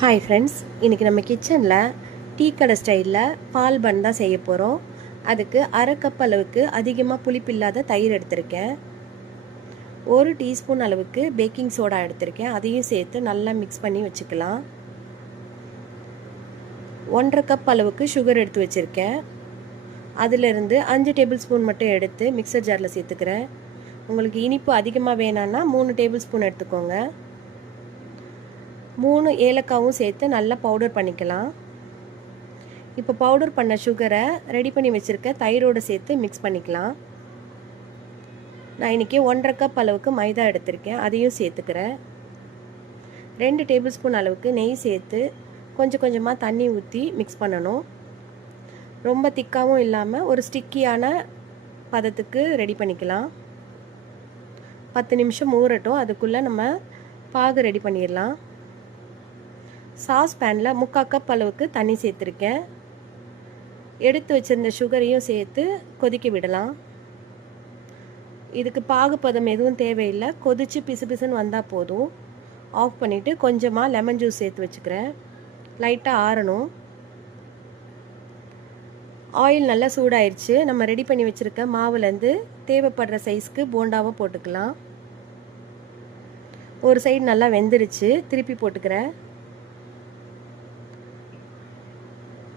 Hi friends, இன்றைக்கி நம்ம கிச்சனில் டீ கடை ஸ்டைலில் பால் பன் தான் செய்ய போகிறோம். அதுக்கு அரை கப் அளவுக்கு அதிகமாக புளிப்பில்லாத தயிர் எடுத்திருக்கேன். 1 டீஸ்பூன் அளவுக்கு பேக்கிங் சோடா எடுத்திருக்கேன். அதையும் சேர்த்து நல்லா மிக்ஸ் பண்ணி வச்சுக்கலாம். 1/2 கப் அளவுக்கு சுகர் எடுத்து வச்சுருக்கேன். அதிலிருந்து 5 டேபிள் ஸ்பூன் மட்டும் எடுத்து மிக்சர் ஜாரில் சேர்த்துக்கிறேன். உங்களுக்கு இனிப்பு அதிகமாக வேணான்னா 3 டேபிள் ஸ்பூன் எடுத்துக்கோங்க. 3 ஏலக்காவும் சேர்த்து நல்லா பவுடர் பண்ணிக்கலாம். இப்போ பவுடர் பண்ண சுகரை ரெடி பண்ணி வச்சுருக்க தயிரோடு சேர்த்து மிக்ஸ் பண்ணிக்கலாம். நான் இன்றைக்கி 1/2 கப் அளவுக்கு மைதா எடுத்திருக்கேன். அதையும் சேர்த்துக்கிறேன். 2 டேபிள் ஸ்பூன் அளவுக்கு நெய் சேர்த்து கொஞ்சம் கொஞ்சமாக தண்ணி ஊற்றி மிக்ஸ் பண்ணணும். ரொம்ப திக்காகவும் இல்லாமல் ஒரு ஸ்டிக்கியான பதத்துக்கு ரெடி பண்ணிக்கலாம். 10 நிமிஷம் ஊறட்டும். அதுக்குள்ளே நம்ம பாகு ரெடி பண்ணிடலாம். சாஸ் பேனில் 3/4 கப் அளவுக்கு தண்ணி சேர்த்துருக்கேன். எடுத்து வச்சுருந்த சுகரையும் சேர்த்து கொதிக்க விடலாம். இதுக்கு பாகுப்பதம் எதுவும் தேவையில்லை. கொதித்து பிசு பிசுன்னு வந்தால் போதும். ஆஃப் பண்ணிவிட்டு கொஞ்சமாக லெமன் ஜூஸ் சேர்த்து வச்சுக்கிறேன். லைட்டாக ஆறணும். ஆயில் நல்லா சூடாயிருச்சு. நம்ம ரெடி பண்ணி வச்சுருக்க மாவுலேருந்து தேவைப்படுற சைஸ்க்கு போண்டாவை போட்டுக்கலாம். ஒரு சைடு நல்லா வெந்துருச்சு. திருப்பி போட்டுக்கிறேன்.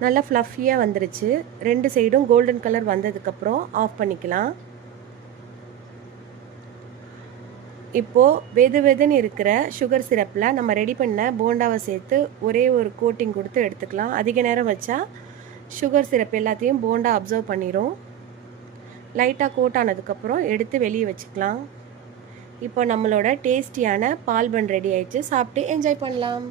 நல்லா ஃப்ளஃபியாக வந்துருச்சு. 2 சைடும் கோல்டன் கலர் வந்ததுக்கப்புறம் ஆஃப் பண்ணிக்கலாம். இப்போது வெது வெதுன்னு இருக்கிற சுகர் சிரப்பில் நம்ம ரெடி பண்ண போண்டாவை சேர்த்து ஒரே ஒரு கோட்டிங் கொடுத்து எடுத்துக்கலாம். அதிக நேரம் வச்சா சுகர் சிரப் எல்லாத்தையும் போண்டா அப்சர்வ் பண்ணிடும். லைட்டாக கோட் ஆனதுக்கப்புறம் எடுத்து வெளியே வச்சுக்கலாம். இப்போ நம்மளோட டேஸ்டியான பால் பன் ரெடி ஆயிடுச்சு. சாப்பிட்டு என்ஜாய் பண்ணலாம்.